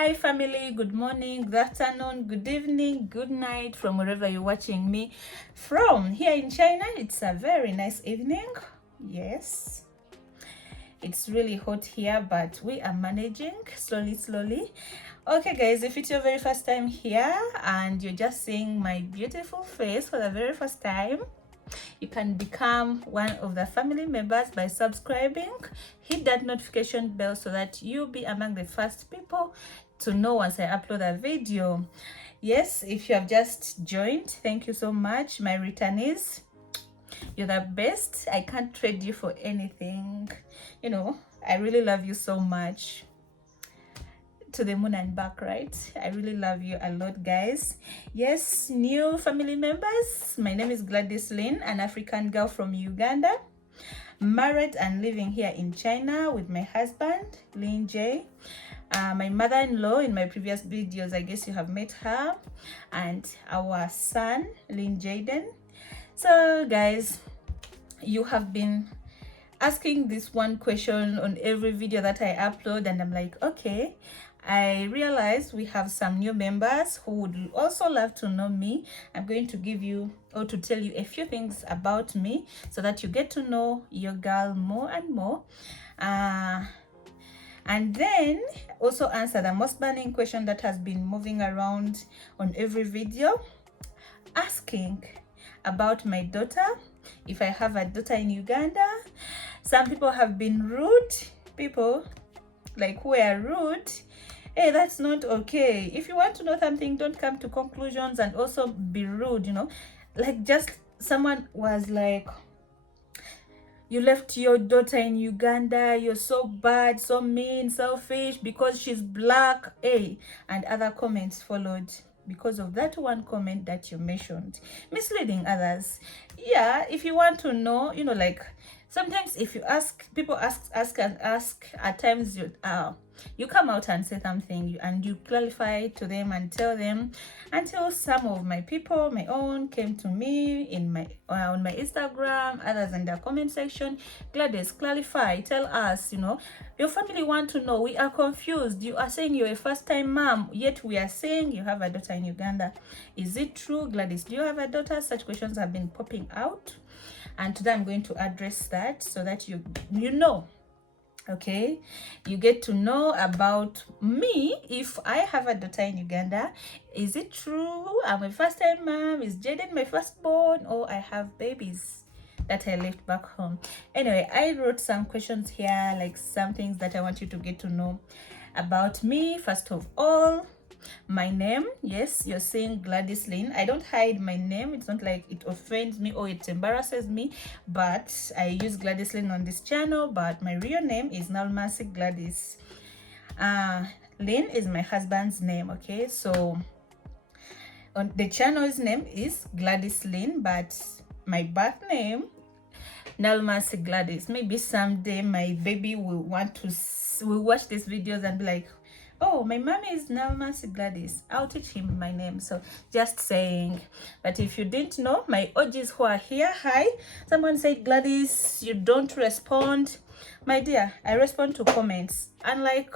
Hi family, good morning, good afternoon, good evening, good night from wherever you're watching me from. Here in China, it's a very nice evening. Yes, it's really hot here, but we are managing slowly. Okay guys, if it's your very first time here and you're just seeing my beautiful face for the very first time, you can become one of the family members by subscribing. Hit that notification bell so that you'll be among the first people to know once I upload a video. Yes, if you have just joined, thank you so much. My returnees, you're the best. I can't trade you for anything. You know, I really love you so much. To the moon and back, right? I really love you a lot, guys. Yes, new family members, my name is Gladys Lynn, an African girl from Uganda, married and living here in China with my husband Lin J. My mother-in-law, in my previous videos, I guess you have met her, and our son Lin Jaden. So guys, you have been asking this one question on every video that I upload, and I'm like, okay, I realized we have some new members who would also love to know me. I'm going to give you or to tell you a few things about me so that you get to know your girl more and more, and then also answer the most burning question that has been moving around on every video, asking about my daughter, if I have a daughter in Uganda. Some people have been rude, people like who are rude. Hey, that's not okay. If you want to know something, don't come to conclusions and also be rude, you know. Like, just someone was like, you left your daughter in Uganda, you're so bad, so mean, selfish because she's black. Hey, and other comments followed because of that one comment that you mentioned, misleading others. Yeah, if you want to know, you know, like sometimes if you ask, people ask at times, you come out and say something and you clarify to them and tell them, until some of my people, my own, came to me in my on my Instagram, others in the comment section. Gladys, clarify, tell us, you know, your family want to know, we are confused. You are saying you're a first-time mom, yet we are saying you have a daughter in Uganda. Is it true, Gladys? Do you have a daughter? Such questions have been popping out, and today I'm going to address that so that you know, okay, you get to know about me. If I have a daughter in Uganda, is it true I'm a first-time mom? Is Jaden my firstborn, or I have babies that I left back home? Anyway, I wrote some questions here, like some things that I want you to get to know about me. First of all, my name. Yes, you're saying Gladys Lynn. I don't hide my name. It's not like it offends me or it embarrasses me, but I use Gladys Lynn on this channel, but my real name is Nalmasi Gladys. Lynn is my husband's name, okay? So on the channel's name is Gladys Lynn, but my birth name Nalmasi Gladys. Maybe someday my baby will want to will watch these videos and be like, oh, my mommy is Nalmasi Gladys. I'll teach him my name. So just saying. But if you didn't know, my OGs who are here, hi. Someone said, Gladys, you don't respond. My dear, I respond to comments. Unlike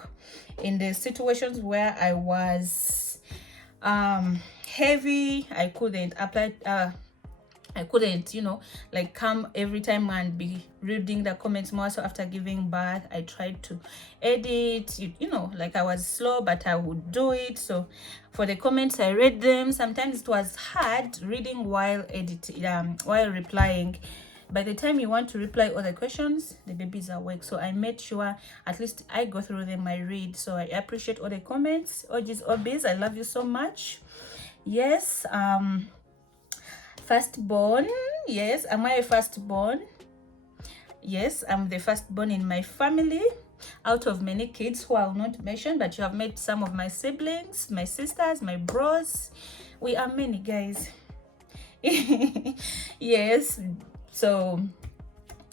in the situations where I was heavy, I couldn't apply I couldn't, you know, like come every time and be reading the comments more. So after giving birth, I tried to edit, you know, like I was slow, but I would do it. So for the comments, I read them. Sometimes it was hard reading while editing, while replying. By the time you want to reply all the questions, the baby's awake. So I made sure at least I go through them, I read. So I appreciate all the comments. OGs, OBs, I love you so much. Yes, firstborn. Yes, am I a firstborn? Yes, I'm the firstborn in my family, out of many kids who I will not mention, but you have met some of my siblings, my sisters, my bros. We are many, guys. Yes, so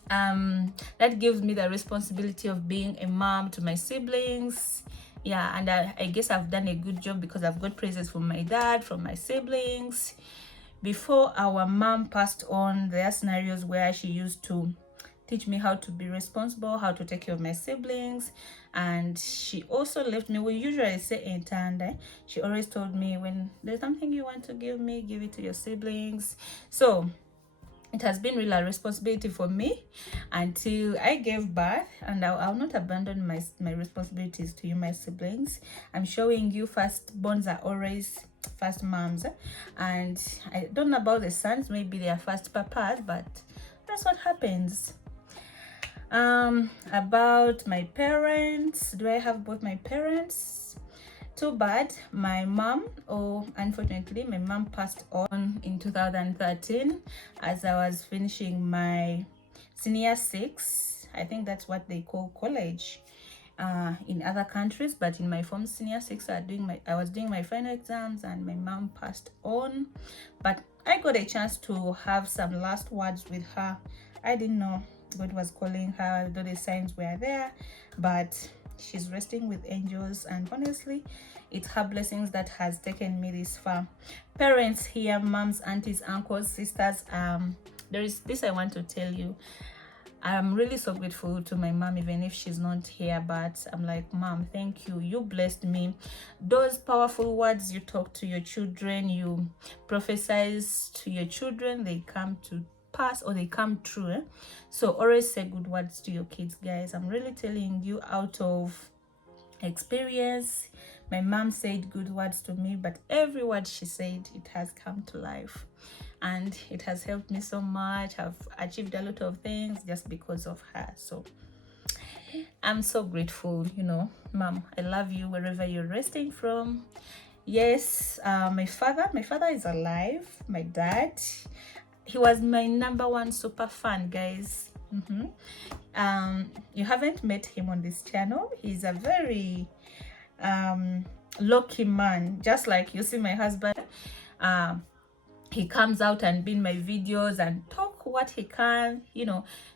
that gives me the responsibility of being a mom to my siblings. Yeah, and I guess I've done a good job because I've got praises from my dad, from my siblings. Before our mom passed on, there are scenarios where she used to teach me how to be responsible, how to take care of my siblings. And she also left me, we usually say entanda. She always told me, when there's something you want to give me, give it to your siblings. So it has been really a responsibility for me until I gave birth, and I'll not abandon my responsibilities to you, my siblings. I'm showing you firstborns are always first moms, and I don't know about the sons, maybe they are first papas, but that's what happens. About my parents, do I have both my parents? Too bad. My mom, unfortunately, my mom passed on in 2013 as I was finishing my senior 6. I think that's what they call college in other countries, but in my form senior 6, I was doing my final exams, and my mom passed on. But I got a chance to have some last words with her. I didn't know God was calling her, though the signs were there, but she's resting with angels, and honestly, it's her blessings that has taken me this far. Parents here, moms, aunties, uncles, sisters, there is this I want to tell you. I'm really so grateful to my mom, even if she's not here, but I'm like, Mom, thank you. You blessed me. Those powerful words you talk to your children, you prophesize to your children, they come to pass, or they come true. So always say good words to your kids, guys. I'm really telling you out of experience. My mom said good words to me, but every word she said, it has come to life, and it has helped me so much. I've achieved a lot of things just because of her. So I'm so grateful. Mom, I love you wherever you're resting from. Yes, my father is alive. My dad, he was my #1 super fan, guys. You haven't met him on this channel. He's a very low-key man, just like you see my husband. He comes out and be in my videos and talk what he can,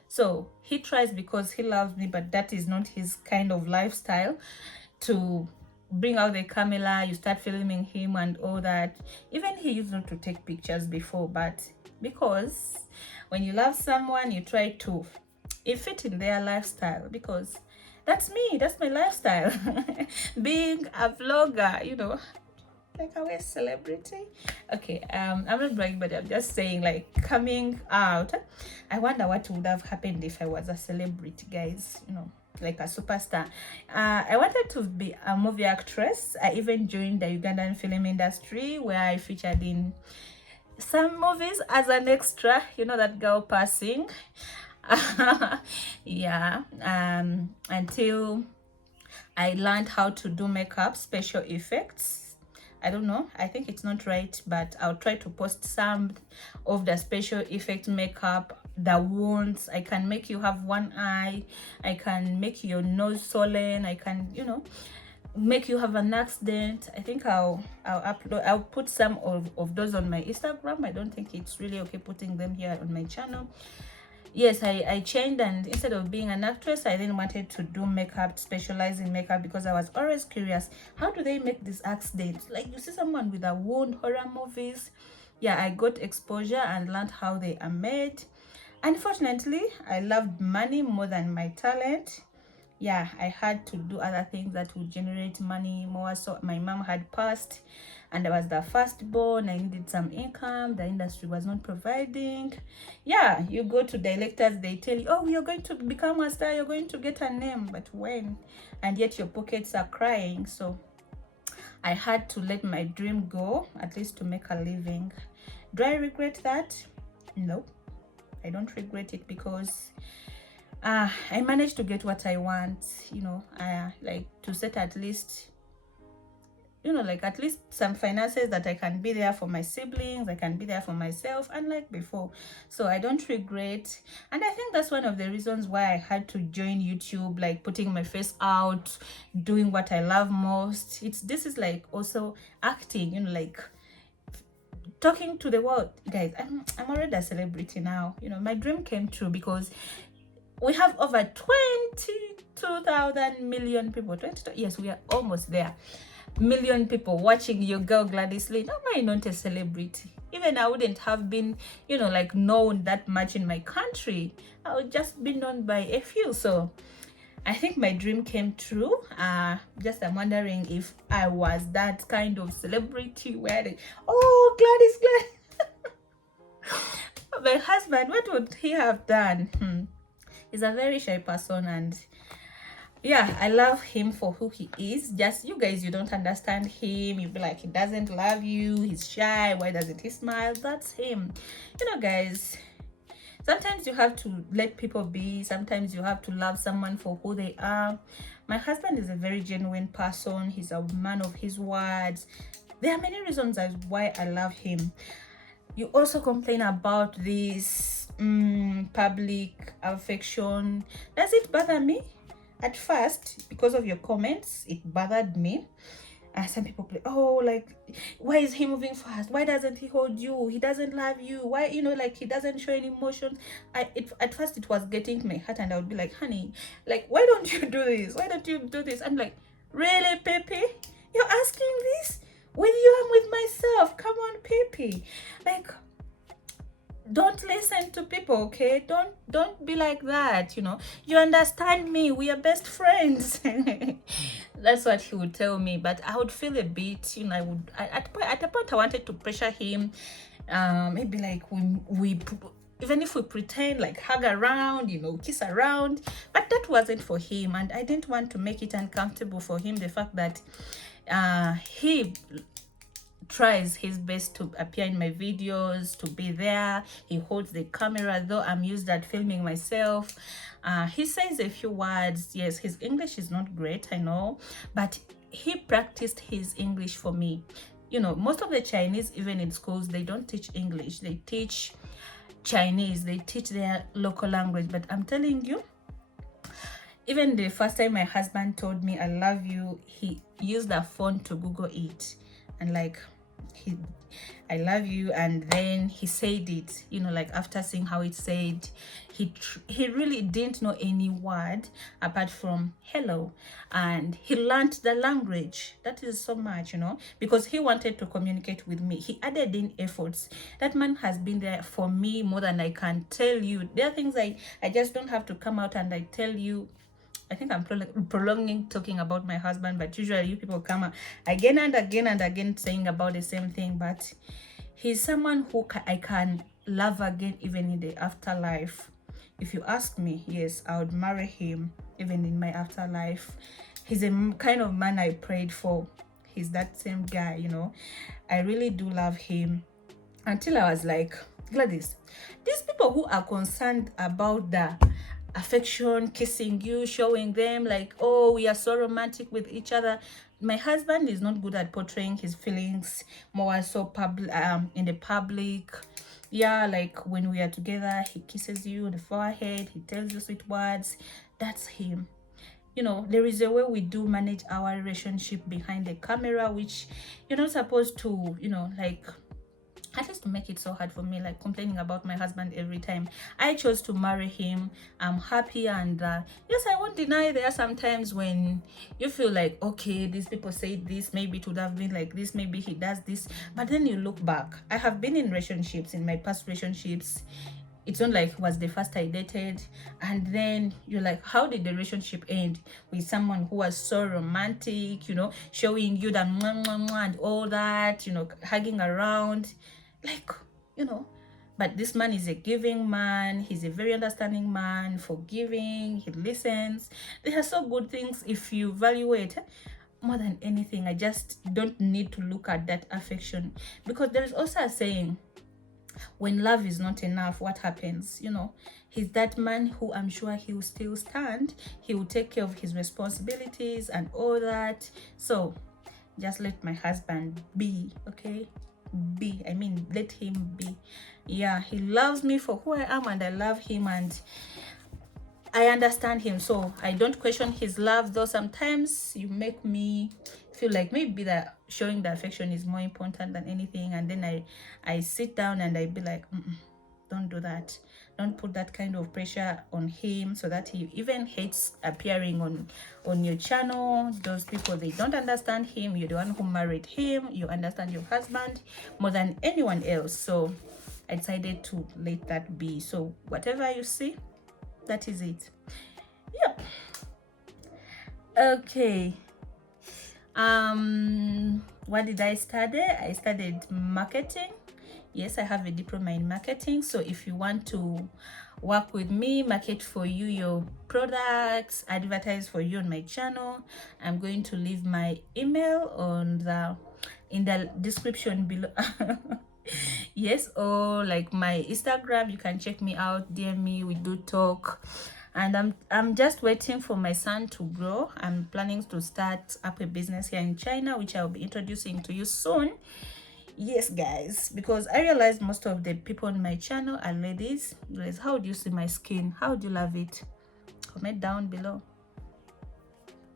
so he tries because he loves me, but that is not his kind of lifestyle to bring out the camera, you start filming him and all that. Even he used not to take pictures before, but because when you love someone, you try to fit in their lifestyle, because that's me, that's my lifestyle. Being a vlogger, like a celebrity. Okay, I'm not bragging, but I'm just saying, like, coming out, I wonder what would have happened if I was a celebrity, guys, like a superstar. I wanted to be a movie actress. I even joined the Ugandan film industry, where I featured in some movies as an extra, that girl passing. Yeah, until I learned how to do makeup, special effects. I don't know, I think it's not right, but I'll try to post some of the special effect makeup, the wounds. I can make you have one eye, I can make your nose swollen, I can, make you have an accident. I think I'll put some of those on my Instagram. I don't think it's really okay putting them here on my channel. Yes, I changed, and instead of being an actress, I then wanted to do makeup, specialize in makeup, because I was always curious, how do they make these accidents? Like, you see someone with a wound, horror movies. Yeah, I got exposure and learned how they are made. Unfortunately, I loved money more than my talent. Yeah, I had to do other things that would generate money more. So my mom had passed, and I was the firstborn. I needed some income. The industry was not providing. Yeah, you go to directors, they tell you, oh, you're going to become a star, you're going to get a name, but when? And yet your pockets are crying. So I had to let my dream go, at least to make a living. Do I regret that? No, I don't regret it, because I managed to get what I want, like to set at least, at least some finances that I can be there for my siblings, I can be there for myself, unlike before. So I don't regret. And I think that's one of the reasons why I had to join YouTube, like putting my face out, doing what I love most. This is like also acting, like talking to the world. Guys, I'm already a celebrity now. My dream came true, because we have over 22,000 million people. 22, yes, we are almost there. million people watching your girl Gladys Lee. Am I not a celebrity? Even I wouldn't have been, you know, like known that much in my country. I would just be known by a few. So I think my dream came true. Just I'm wondering if I was that kind of celebrity where they, oh, Gladys. My husband, what would he have done? He's a very shy person, and yeah, I love him for who he is. Just you guys, you don't understand him. You'll be like, he doesn't love you, he's shy, why doesn't he smile? That's him. You know, guys, sometimes you have to let people be. Sometimes you have to love someone for who they are. My husband is a very genuine person. He's a man of his words. There are many reasons as why I love him. You also complain about this public affection. Does it bother me? At first, because of your comments, it bothered me. Some people play, oh, like, why is he moving fast? Why doesn't he hold you? He doesn't love you. Why, you know, like, he doesn't show any emotion. At first it was getting to my heart, and I would be like, honey, like, why don't you do this? Why don't you do this? I'm like, really, Pepe? You're asking this? With you, I'm with myself. Come on, Pepe. Like, don't listen to people, okay? Don't be like that, you know. You understand me, we are best friends. That's what he would tell me. But I would feel a bit, you know, at a point I wanted to pressure him. Maybe like we even if we pretend, like hug around, you know, kiss around, but that wasn't for him, and I didn't want to make it uncomfortable for him. The fact that he tries his best to appear in my videos, to be there. He holds the camera, though I'm used at filming myself. He says a few words. Yes, his English is not great, I know, but he practiced his English for me. You know, most of the Chinese, even in schools, they don't teach English. They teach Chinese. They teach their local language. But I'm telling you, even the first time my husband told me I love you, he used a phone to Google it, and like, I love you, and then he said it, you know, like after seeing how it said, he really didn't know any word apart from hello, and he learned the language. That is so much, you know, because he wanted to communicate with me. He added in efforts. That man has been there for me more than I can tell you. There are things I just don't have to come out and I tell you. I think I'm prolonging talking about my husband, but usually you people come again and again and again saying about the same thing. But he's someone who I can love again, even in the afterlife. If you ask me, yes, I would marry him even in my afterlife. He's a kind of man I prayed for. He's that same guy, you know. I really do love him, until I was like, Gladys, these people who are concerned about the affection, kissing you, showing them like, oh, we are so romantic with each other. My husband is not good at portraying his feelings more so in the public. Yeah, like when we are together, he kisses you on the forehead, he tells you sweet words. That's him. You know, there is a way we do manage our relationship behind the camera, which you're not supposed to, you know, like, at least to make it so hard for me, like complaining about my husband every time. I chose to marry him. I'm happy, and yes, I won't deny there are some times when you feel like, okay, these people say this, maybe it would have been like this, maybe he does this, but then you look back. I have been in relationships, in my past relationships, it's not like it was the first I dated, and then you're like, how did the relationship end with someone who was so romantic, you know, showing you that mwah, mwah, mwah, and all that, you know, hugging around, like, you know. But this man is a giving man. He's a very understanding man, forgiving, he listens. There are so good things if you value it. More than anything, I just don't need to look at that affection, because there is also a saying, when love is not enough, what happens? You know, he's that man who I'm sure he will still stand. He will take care of his responsibilities and all that. So just let my husband be, okay? I mean, let him be. Yeah, he loves me for who I am, and I love him, and I understand him. So I don't question his love, though sometimes you make me feel like maybe that showing the affection is more important than anything, and then I sit down and I be like, Don't do that. Don't put that kind of pressure on him so that he even hates appearing on your channel. Those people, they don't understand him. You're the one who married him. You understand your husband more than anyone else. So I decided to let that be. So whatever you see, that is it. Yeah. Okay. What did I study? I studied marketing. Yes, I have a diploma in marketing. So if you want to work with me, market for you your products, advertise for you on my channel, I'm going to leave my email in the description below. Yes, or like my Instagram, you can check me out, DM me, we do talk. And I'm just waiting for my son to grow. I'm planning to start up a business here in China, which I'll be introducing to you soon. Yes, guys, because I realized most of the people on my channel are ladies. Guys, how do you see my skin? How do you love it? Comment down below.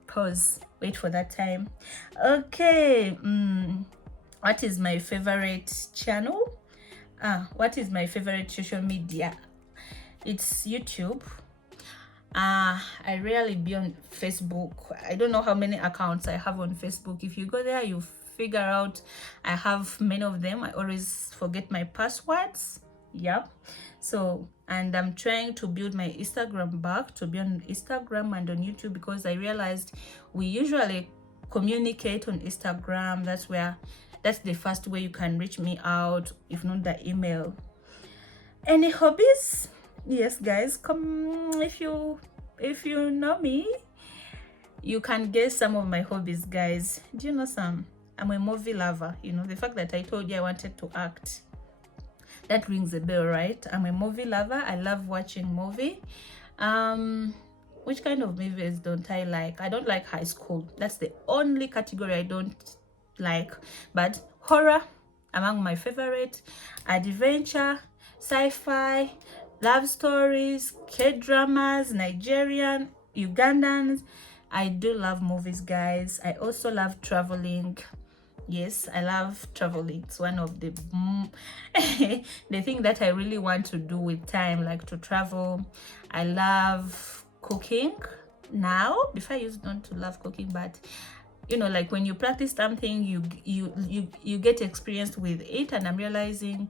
Pause. Wait for that time. Okay. What is my favorite channel? What is my favorite social media? It's YouTube. I rarely be on Facebook. I don't know how many accounts I have on Facebook. If you go there, you figure out I have many of them. I always forget my passwords. Yep. So, and I'm trying to build my Instagram back, to be on Instagram and on YouTube, because I realized we usually communicate on Instagram. That's the first way you can reach me out, if not the email. Any hobbies? Yes, guys, come, if you know me, you can guess some of my hobbies, guys. Do you know some? I'm a movie lover. You know, the fact that I told you I wanted to act, that rings a bell, right? I'm a movie lover. I love watching movie. Which kind of movies don't I like? I don't like high school. That's the only category I don't like. But horror, among my favorite. Adventure, sci-fi, love stories, K-dramas, Nigerian, Ugandans. I do love movies, guys. I also love traveling. Yes, I love traveling. It's one of the the thing that I really want to do with time, like to travel. I love cooking now. Before I used not to love cooking, but you know, like when you practice something, you get experienced with it, and I'm realizing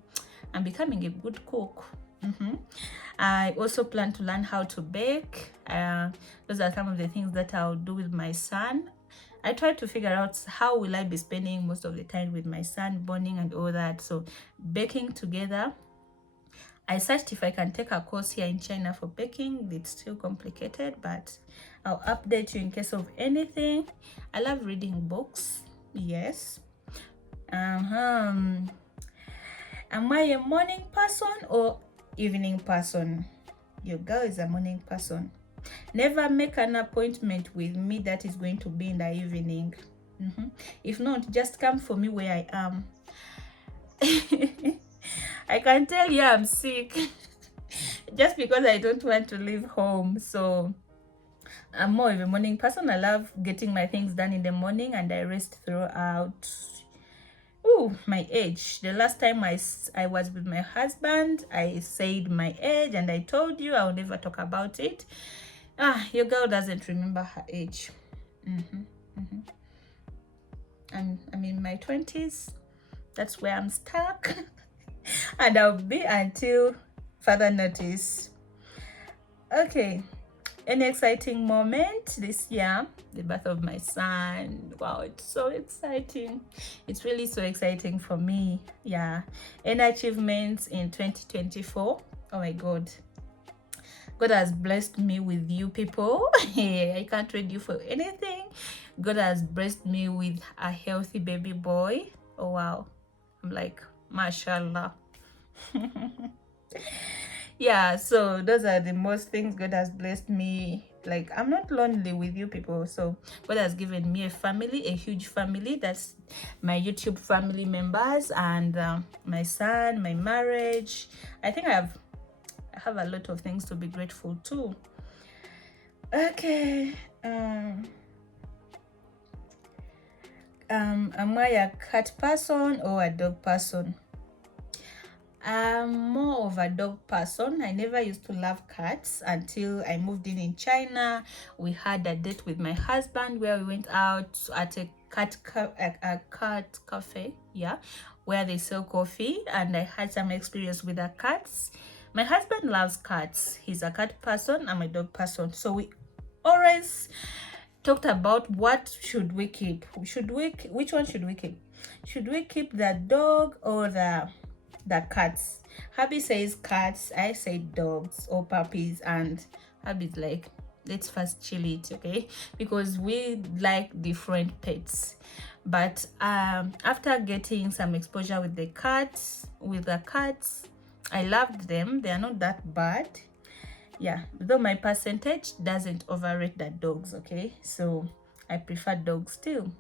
I'm becoming a good cook. I also plan to learn how to bake. Those are some of the things that I'll do with my son. I try to figure out how will I be spending most of the time with my son, bonding and all that. So baking together. I searched if I can take a course here in China for baking. It's still complicated, but I'll update you in case of anything. I love reading books. Yes. Am I a morning person or evening person? Your girl is a morning person. Never make an appointment with me that is going to be in the evening. If not, just come for me where I am. I can tell you I'm sick just because I don't want to leave home. So I'm more of a morning person. I love getting my things done in the morning, and I rest throughout. My age. The last time I was with my husband, I said my age, and I told you I'll never talk about it. Your girl doesn't remember her age. And I'm in my 20s. That's where I'm stuck. And I'll be until further notice. Okay. Any exciting moment this year? The birth of my son. Wow, it's so exciting. It's really so exciting for me. Yeah. Any achievements in 2024? Oh my God. God has blessed me with you people. I can't trade you for anything. God has blessed me with a healthy baby boy. Oh wow. I'm like, mashallah. Yeah, so those are the most things God has blessed me. Like, I'm not lonely with you people. So God has given me a family, a huge family. That's my YouTube family members, and my son, my marriage. I think I have a lot of things to be grateful to. Okay. Am I a cat person or a dog person? I'm more of a dog person. I never used to love cats until I moved in China. We had a date with my husband where we went out at a cat cafe, yeah, where they sell coffee, and I had some experience with the cats. My husband loves cats. He's a cat person. I'm a dog person. So we always talked about what should we keep. Which one should we keep? Should we keep the dog or the cats? Hubby says cats, I say dogs or puppies, and hubby's like, let's first chill it, okay? Because we like different pets. But after getting some exposure with the cats, I loved them. They are not that bad. Yeah, though my percentage doesn't overrate the dogs, okay? So I prefer dogs still.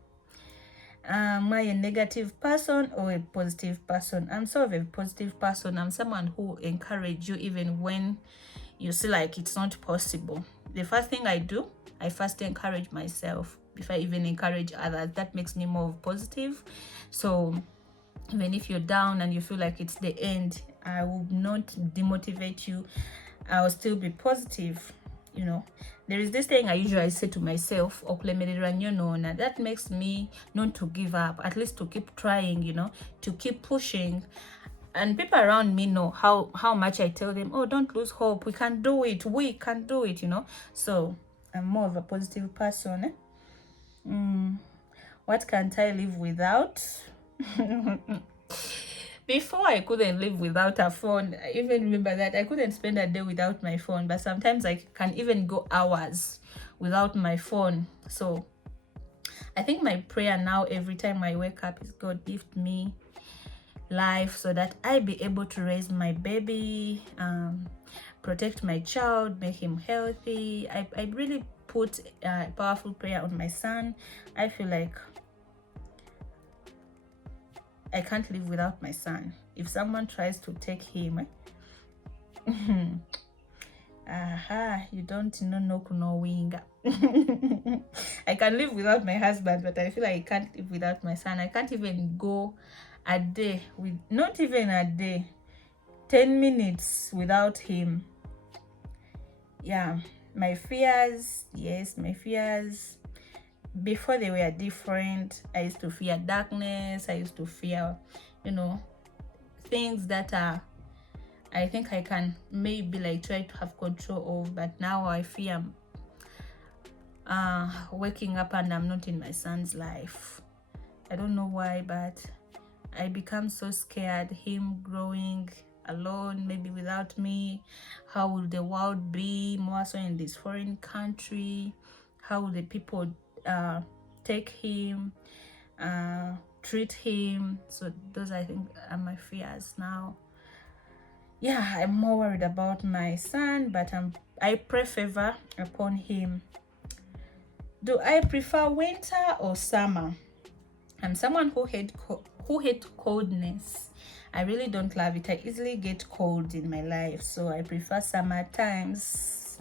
Am I a negative person or a positive person? I'm sort of a positive person. I'm someone who encourage you even when you see like it's not possible. The first thing I do, I first encourage myself before I even encourage others. That makes me more positive. So even if you're down and you feel like it's the end, I will not demotivate you. I'll still be positive. You know, there is this thing I usually say to myself, that makes me not to give up, at least to keep trying, you know, to keep pushing. And people around me know how much I tell them, oh, don't lose hope, we can do it, you know. So I'm more of a positive person. What can't I live without? Before, I couldn't live without a phone. I even remember that I couldn't spend a day without my phone, but sometimes I can even go hours without my phone. So I think my prayer now every time I wake up is, God, gift me life so that I be able to raise my baby, protect my child, make him healthy. I really put a powerful prayer on my son. I feel like I can't live without my son. If someone tries to take him, you don't know no knowing. I can live without my husband, but I feel like I can't live without my son. I can't even go a day with, not even a day, 10 minutes without him. Yeah, my fears, yes, my fears. Before they were different. I used to fear darkness. I used to fear, you know, things that are, I think I can maybe like try to have control of, but now I fear waking up and I'm not in my son's life. I don't know why, but I become so scared, him growing alone, maybe without me. How will the world be, more so in this foreign country? How will the people take him, treat him? So those, I think, are my fears now. Yeah, I'm more worried about my son, but I pray favor upon him. Do I prefer winter or summer? I'm someone who hate coldness. I really don't love it. I easily get cold in my life, so I prefer summer times.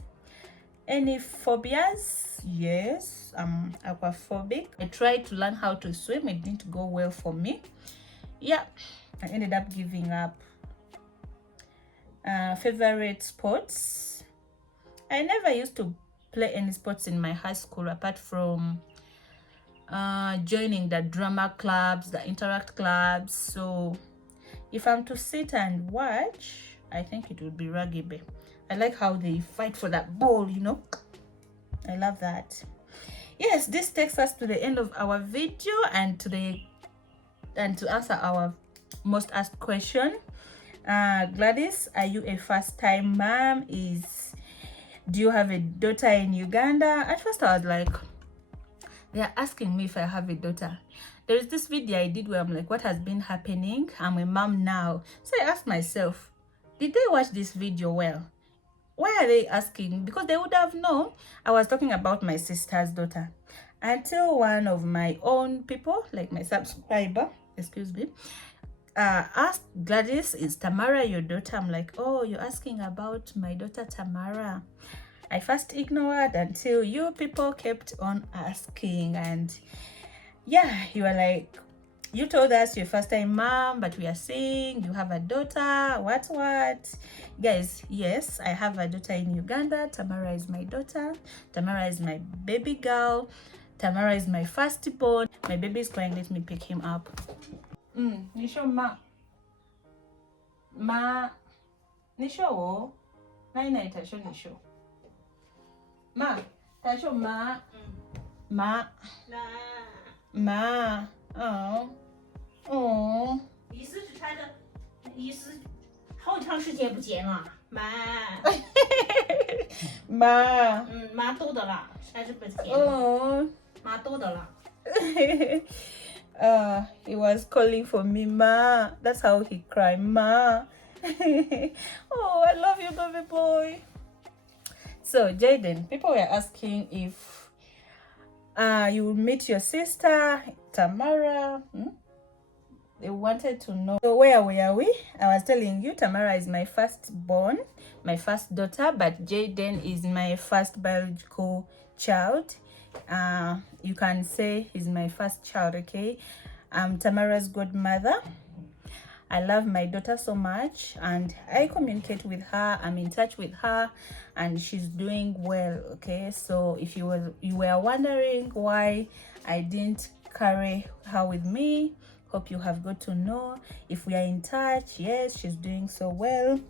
Any phobias? Yes, I'm aquaphobic. I tried to learn how to swim. It didn't go well for me. Yeah, I ended up giving up. Favorite sports? I never used to play any sports in my high school apart from joining the drama clubs, the interact clubs. So if I'm to sit and watch, I think it would be rugby. I like how they fight for that ball, you know. I love that. Yes, this takes us to the end of our video and to answer our most asked question. Gladys, are you a first-time mom? Do you have a daughter in Uganda? At first I was like, they're asking me if I have a daughter. There is this video I did where I'm like, what has been happening? I'm a mom now. So I asked myself, did they watch this video well? Why are they asking? Because they would have known I was talking about my sister's daughter. Until one of my own people, like my subscriber, excuse me, asked, Gladys, is Tamara your daughter? I'm like, oh, you're asking about my daughter Tamara. I first ignored until you people kept on asking, and yeah, you were like, You told us your first time mom, but we are seeing you have a daughter. What? Guys, yes, I have a daughter in Uganda. Tamara is my daughter. Tamara is my baby girl. Tamara is my firstborn. My baby is crying. Let me pick him up. Nisho ma. Ma. Nisho wo. Naina itasho nisho. Ma. Tasho ma. Ma. Ma. Oh. Oh. 意思是他的意思，好长时间不见了，妈。妈。妈懂得了，还是不见。Oh. 妈懂得了。He was calling for me, Ma. That's how he cried, Ma. Oh, I love you, baby boy. So, Jaden, people were asking if you will meet your sister, Tamara. They wanted to know. So, where were we? I was telling you, Tamara is my firstborn, my first daughter, but Jaden is my first biological child. You can say he's my first child, okay? I'm Tamara's godmother. I love my daughter so much and I communicate with her. I'm in touch with her and she's doing well, okay? So if you were wondering why I didn't carry her with me, hope you have got to know. If we are in touch, yes, she's doing so well.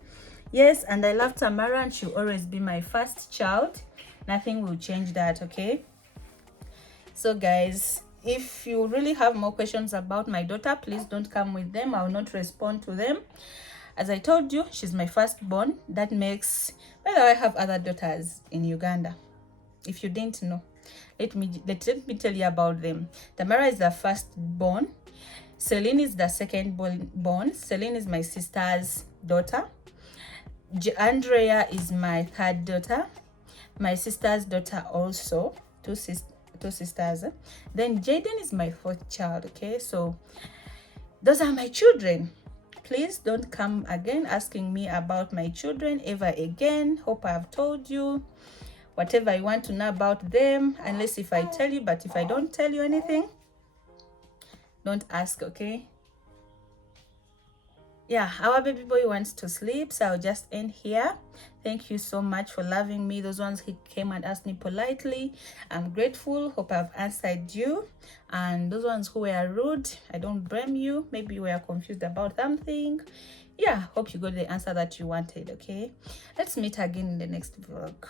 Yes, and I love Tamara and she'll always be my first child. Nothing will change that, okay? So guys, if you really have more questions about my daughter, please don't come with them. I will not respond to them. As I told you, she's my firstborn. That makes, by the way, I have other daughters in Uganda. If you didn't know, let me tell you about them. Tamara is the firstborn. Celine is the second born. Celine is my sister's daughter. Andrea is my third daughter. My sister's daughter also. Two sisters. Then Jaden is my fourth child, okay? So those are my children. Please don't come again asking me about my children ever again. Hope I have told you whatever you want to know about them, unless if I tell you. But if I don't tell you anything, don't ask, okay? Yeah, our baby boy wants to sleep, so I'll just end here. Thank you so much for loving me. Those ones who came and asked me politely, I'm grateful. Hope I've answered you. And those ones who were rude, I don't blame you. Maybe you were confused about something. Yeah, hope you got the answer that you wanted, okay? Let's meet again in the next vlog.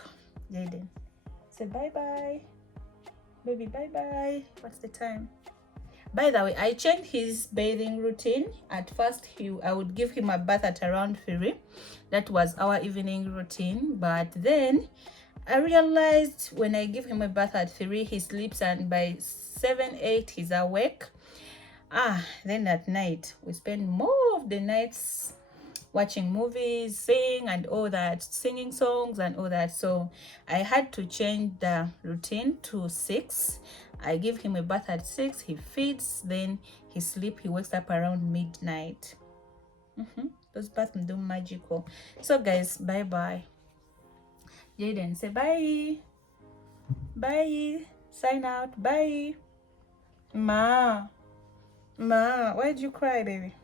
Jaden, say bye-bye. Baby, bye-bye. What's the time? By the way, I changed his bathing routine. At first, I would give him a bath at around 3. That was our evening routine. But then I realized when I give him a bath at 3, he sleeps, and by 7, 8, he's awake. Then at night, we spend more of the nights watching movies, singing songs and all that. So I had to change the routine to 6. I give him a bath at 6, he feeds, then he sleeps, he wakes up around midnight. Those baths do magical. So guys, bye bye. Jaden, say bye. Bye. Sign out. Bye. Ma, why'd you cry, baby?